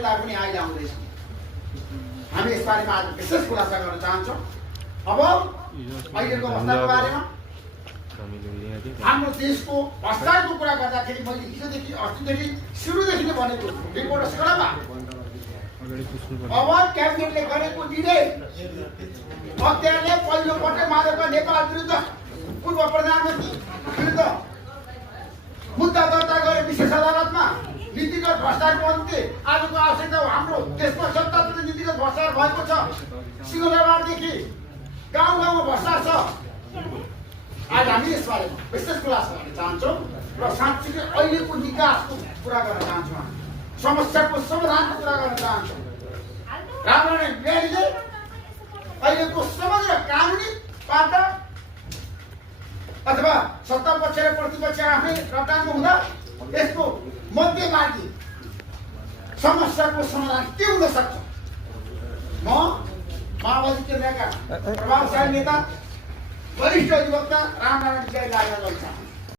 नेता पनि अहिले आउँदैछ। हामी यस बारेमा आज विशेष खुलासा गर्न चाहन्छौँ। अब अहिलेको अवस्थाको बारेमा हाम्रो देशको भ्रष्टाचारको कुरा गर्दाखेरि मैले हिजोदेखि अस्तिदेखि सुरुदेखि नै भनेको रिपोर्टर्स क्लबमा अब क्याबिनेटले गरेको निर्णय हत्याले पहिलोपटक माधव नेपाल विरुद्ध पूर्व प्रधानमन्त्री विरुद्ध मुद्दा दर्ता गरे विशेष अदालतमा नीतिगत भ्रष्टाचारको अन्त्य आजको आवश्यकता हो। हाम्रो देशमा सत्तारूढ नीतिगत भ्रष्टाचार भएको छ। सिंहदरबारदेखि गाउँ गाउँमा भ्रष्टाचार छ। आज हामी यस बारेमा विशेष खुलासा गर्न चाहन्छौँ र साँच्चै अहिलेको निकासको कुरा गर्न चाहन्छौँ। समस्याको समाधानको कुरा गर्न चाहन्छौँ। राम्रो नै न्यायले अहिलेको समग्र कानुनी पाटा अथवा सत्ता पक्ष र प्रतिपक्ष आफ्नै रटाङमा हुँदा यसको मध्यमार्गी समस्याको समाधान के हुन सक्छ? म माओवादी केन्द्रका प्रभावशाली नेता वरिष्ठ अधिवक्ता रामनारायण विजय लाग्न चाहन्छु।